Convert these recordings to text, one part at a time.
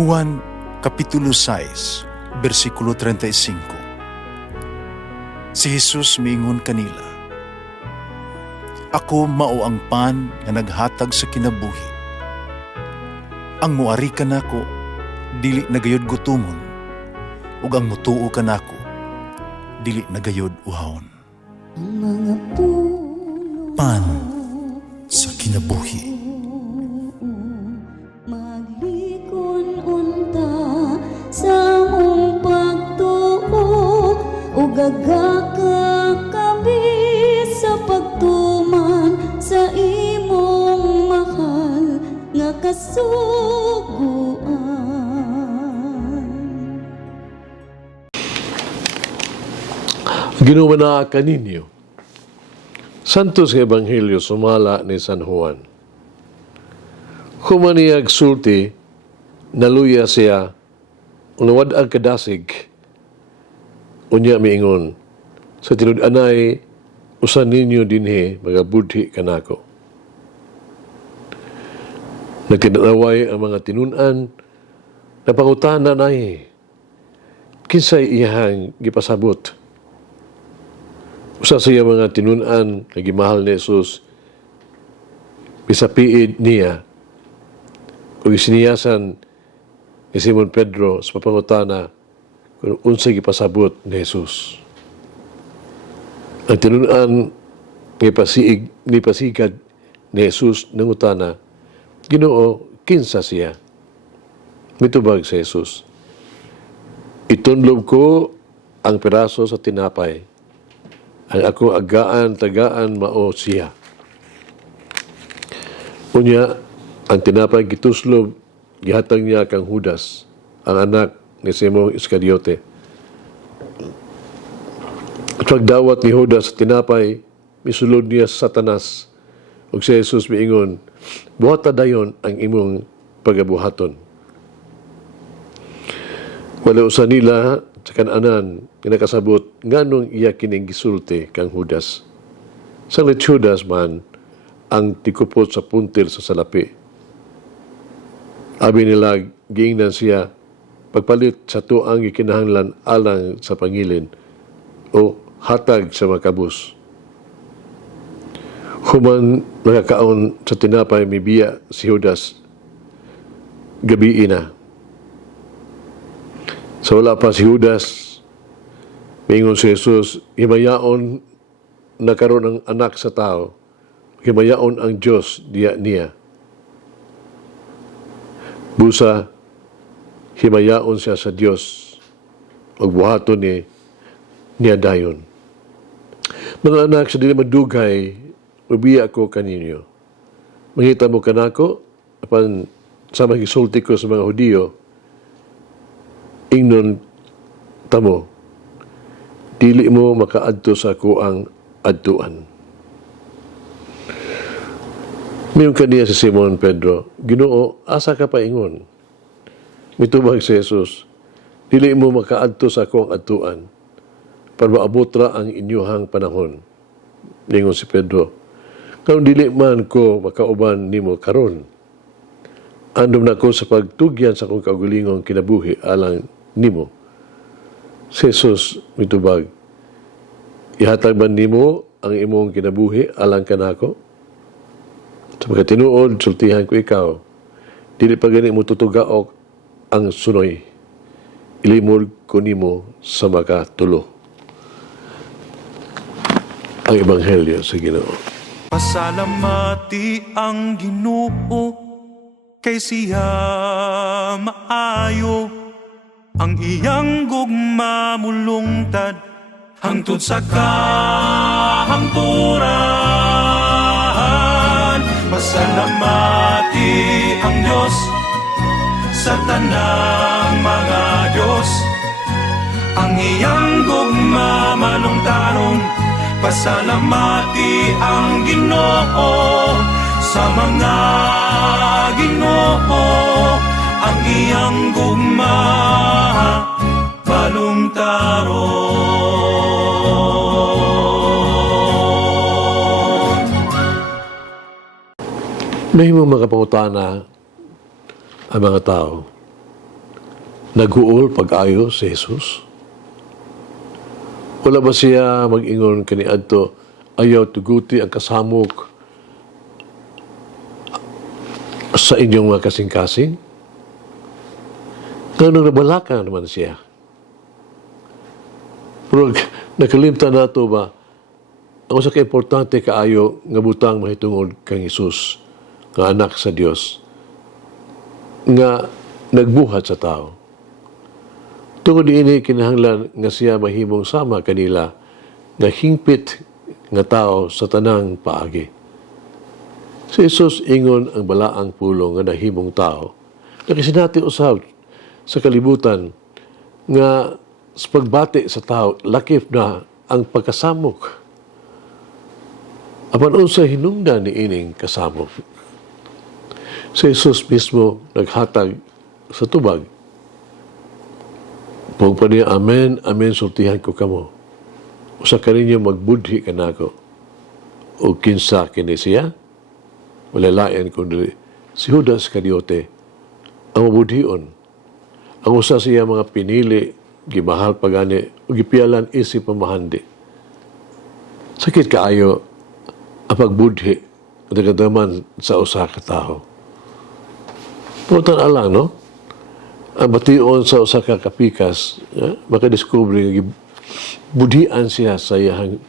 Juan Kapitulo 6, versikulo 35. Si Jesus miingon kanila, "Ako mao ang pan nga naghatag sa kinabuhi. Ang muari kanako dili nagayod gutomon, ug ang mutuo kanako dili nagayod uhawon." Pan sa kinabuhi. Sa mong pagtuo o gagakakabi sa pagtuman sa imong mahal nga kasuguan. Ginumana kaninyo Santos nga Ebanghelyo sumala ni San Juan. Humaniyag sulti naluya siya unawad ang kadasig unya miingon sa tinud-anay usan ninyo dinhi magabudhi kanako. Nagtinaway ang mga tinun-an na pangutana nay kinsay iyahang gipasabot. Usa siya mga tinun-an na gimahal ni Jesus bisapiid niya o isiniyasan ni Simon Pedro sa papangutana kung unsay gipasabot ni Jesus. Ang tinun-an ni pasigad ni Jesus nangutana, Ginoo, kinsa siya? Mitubag sa Jesus, itunlob ko ang piraso sa tinapay. Ang ako tagaan mao siya. Unya, ang tinapay gituslob gihatag niya kang Judas, ang anak ni Simon Iscariote. At pagdawat ni Judas sa tinapay, misulod niya sa Satanas. Ug si Jesus miingon, buhata dayon ang imong pagabuhaton. Wala usa nila sa kananan nga nakasabot nganong iya kining gisulti kang Judas. Salit Judas man ang tikupot sa puntil sa salapi. Abi nila, giingnan siya, pagpalit sa tuang ikinahanglan alang sa pangilin o hatag sa makabus. Human nakakaon sa tinapay mibiya si Judas, gabi na. Sa wala pa si Judas, mingon si Jesus, himayaon na karon ang anak sa tao, himayaon ang Diyos diya niya. Busa, himayaon siya sa Diyos o buhaton niya dayon. Mga anak, sa dili madugay, ubiya ko kaninyo. Mangita mo kanako, apan sa magisulti ko sa mga Hudiyo, ingnon tamo, dili mo makaadto sa kuang adtuan. Mayroon kaniya si Simon Pedro, Ginoo, asa ka paingon? Mitubag si Jesus, dili mo makaadto sa akong adtuan, para maabutra ang inyuhang panahon. Ningon si Pedro, kung dili man ko makauban nimo karon, andom na ko sa pagtugyan sa akong kaugulingong kinabuhi alang nimo. Si Jesus mitubag, ihatag man nimo ang imong kinabuhi alang kanako? Sa pagkatinuod, sultihan ko ikaw, dili pa gani mo tutugaok ang sunoy. Ilimod ko nimo sa makatulo. Ang Ebanghelyo sa Ginoo. Pasalamati ang Ginoo, kay siya maayo, ang iyang gugma mulungtad, hangtod sa kahangturan. Pasalamati ang Diyos sa tanang mga Diyos, ang iyang gugma malungtaron. Pasalamati ang Ginoo sa mga Ginoo, ang iyang gugma malungtaron. May mga makapangutana ang mga tao. Naguol pag-ayo si Jesus? Wala ba siya mag-ingon kaniadto ayaw tuguti ang kasamok sa inyong mga kasing-kasing? Ganun nabalaka naman siya. Pero nakalimtan na ito ba, ang usa ka importante kaayo nga butang mahitungod kang Hesus, nga anak sa Dios, nga nagbuhat sa tao. Tungod ini kinahanglan nga siya mahimong sama kanila nga hingpit nga tao sa tanang paagi. Si Jesus ingon ang balaang pulong nga nahimong tao. Nakasinati usab sa kalibutan nga sa pagbati sa tao, lakip na ang pagkasamok. Apan unsa hinungdan ni ining kasamok? Si Jesus mismo naghatag sa tubag. Pag pa niya, amen, amen, sultihan ko kamo. Usa ka ninyo magbudhi ka nako. O kinsa kini siya? Malalayan kundi si Judas Iscariote ang mabudhion. Ang usa siya mga pinili, gimahal pagani, o gipialan isip pamahandi. Sakit kaayo ang pagbudhi at nagadaman sa usa ka tao. Pumuntan alang, no? Ang bation sa usa ka kapikas, makadiscover nga budhian siya sa iyang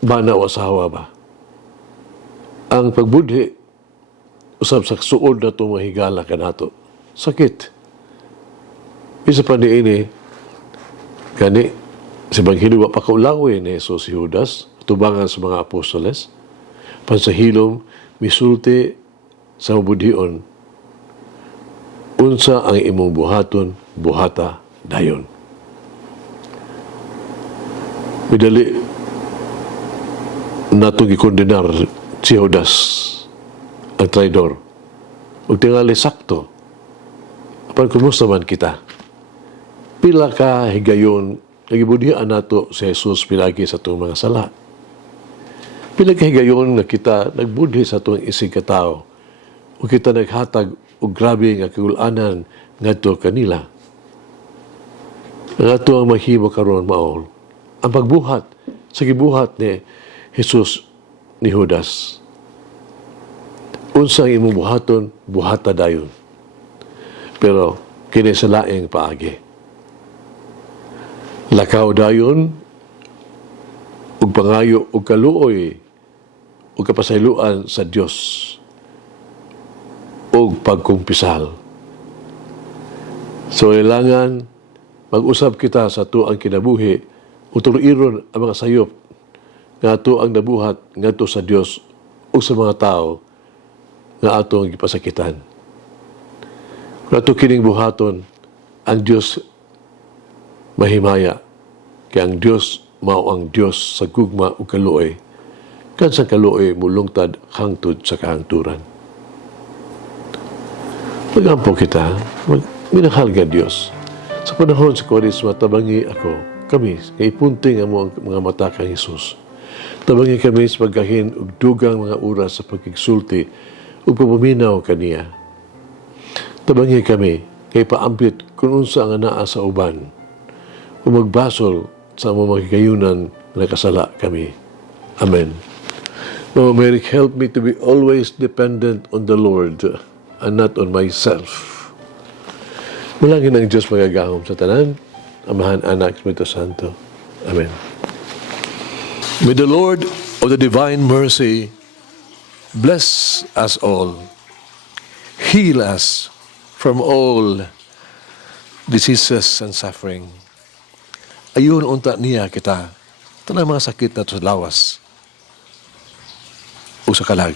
bana o asawa ba. Ang pagbudhi, usab sa suod na itong mahigala ka nato. Sakit. Isa pa ni ini, gani, sa Ebanghelyo pa kaulawi ni Jesus si Judas, tubangan sa mga apostoles, pansahilom, misulti sa mabudhion, unsa ang imong buhaton, buhata dayon. Midali natong ikondenar si Judas, ang traidor. Ug tingali sakto, apan kumusta man kita? Pila ka higayon, nagibudhian nato si Jesus pinagi sa itong mga sala. Pila ka higayon nga kita nagbudhi sa itong isig katao, o kita naghatag o grabe nga kagulanan ngadto kanila. Ang ato ang mahimo karon maol, ang pagbuhat sa gibuhat ni Jesus ni Judas. Unsa ang imong buhaton, buhata dayon. Pero kini sa laing paagi. Lakaw dayon ug pangayo ug kaluoy ug kapasayloan sa Dios ug pagkumpisal. So ilangan mag-usab kita sa tuang kinabuhi ug tuloy-iron ang mga sayop nga ato ang nabuhat ngadto sa Dios ug sa mga tao nga atong gipasakitan. Kung ato kining buhaton, ang Dios mahimaya. Kaya ang Diyos mao ang Diyos sa gugma o kaluoy. Kan sa kaluoy mulungtad hangtod sa kahangturan. Magampo kita, minahal nga Diyos. Sa panahon sa Kwaresma, tabangi ako, kami, kay punting ang mga mata kang Jesus. Tabangi kami sa pagkahin ug dugang mga oras sa pagkigsulti ug pagpaminaw kaniya. Tabangi kami, kay paampit kung unsa ang anaa sa uban, o magbasol sa mga kayunan na nakasala kami. Amen. Mama Mary, help me to be always dependent on the Lord and not on myself. Mulangin ang Diyos magagahom sa tanan, Amahan, Anak, Espiritu Santo. Amen. May the Lord of the divine mercy bless us all, heal us from all diseases and suffering. Ayun unta niya kita, tanang mga sakit na sa lawas o sa kalag,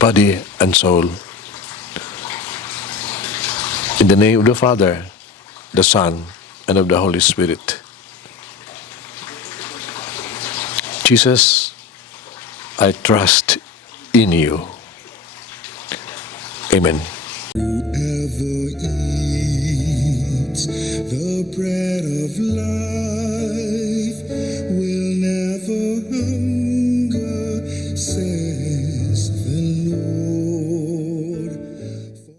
body and soul. In the name of the Father, the Son, and of the Holy Spirit. Jesus, I trust in you. Amen. Whoever eats the bread of life will never hunger, says the Lord.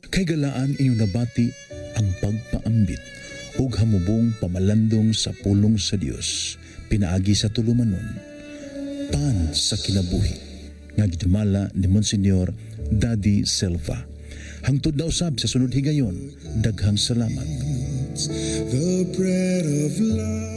Kay galaan inyong nabati ang pagpa maambit ug hamubong pamalandong sa pulong sa Dios pinaagi sa tulumanon. Pan sa kinabuhi nga gidumala ni Monsignor Daddy Silva. Hangtod na usab sa sunod higayon, daghang salamat. The bread of life.